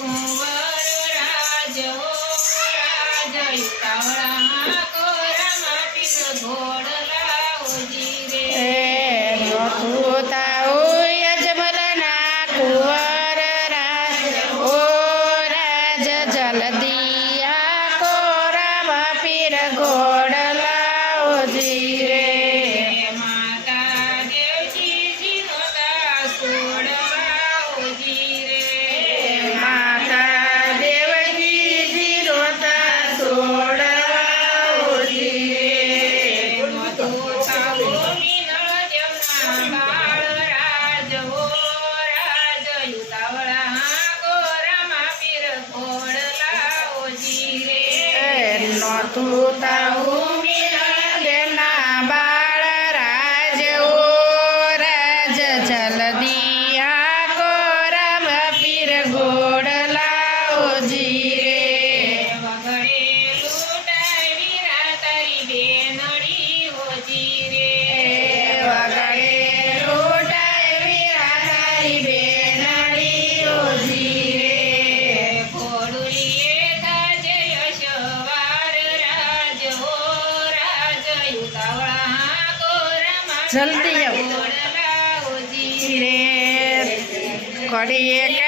Wow. જલ્દી આવો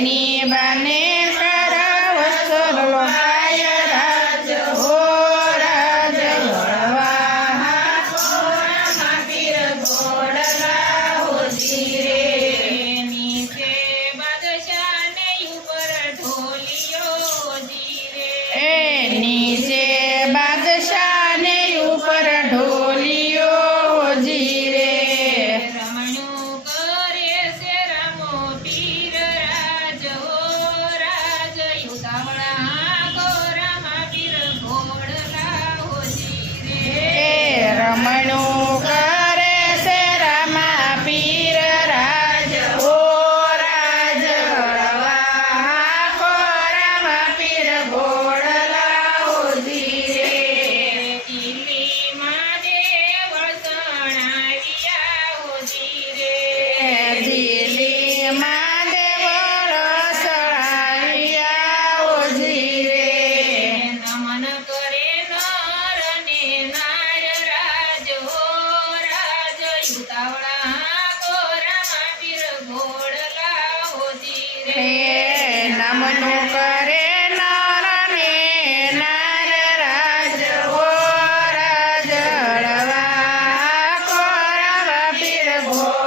ની બાને સારા વસ્ત્ર નમનું કરે નારને નાર રાજ ઓરા જળવા કોરા પીર ગોળ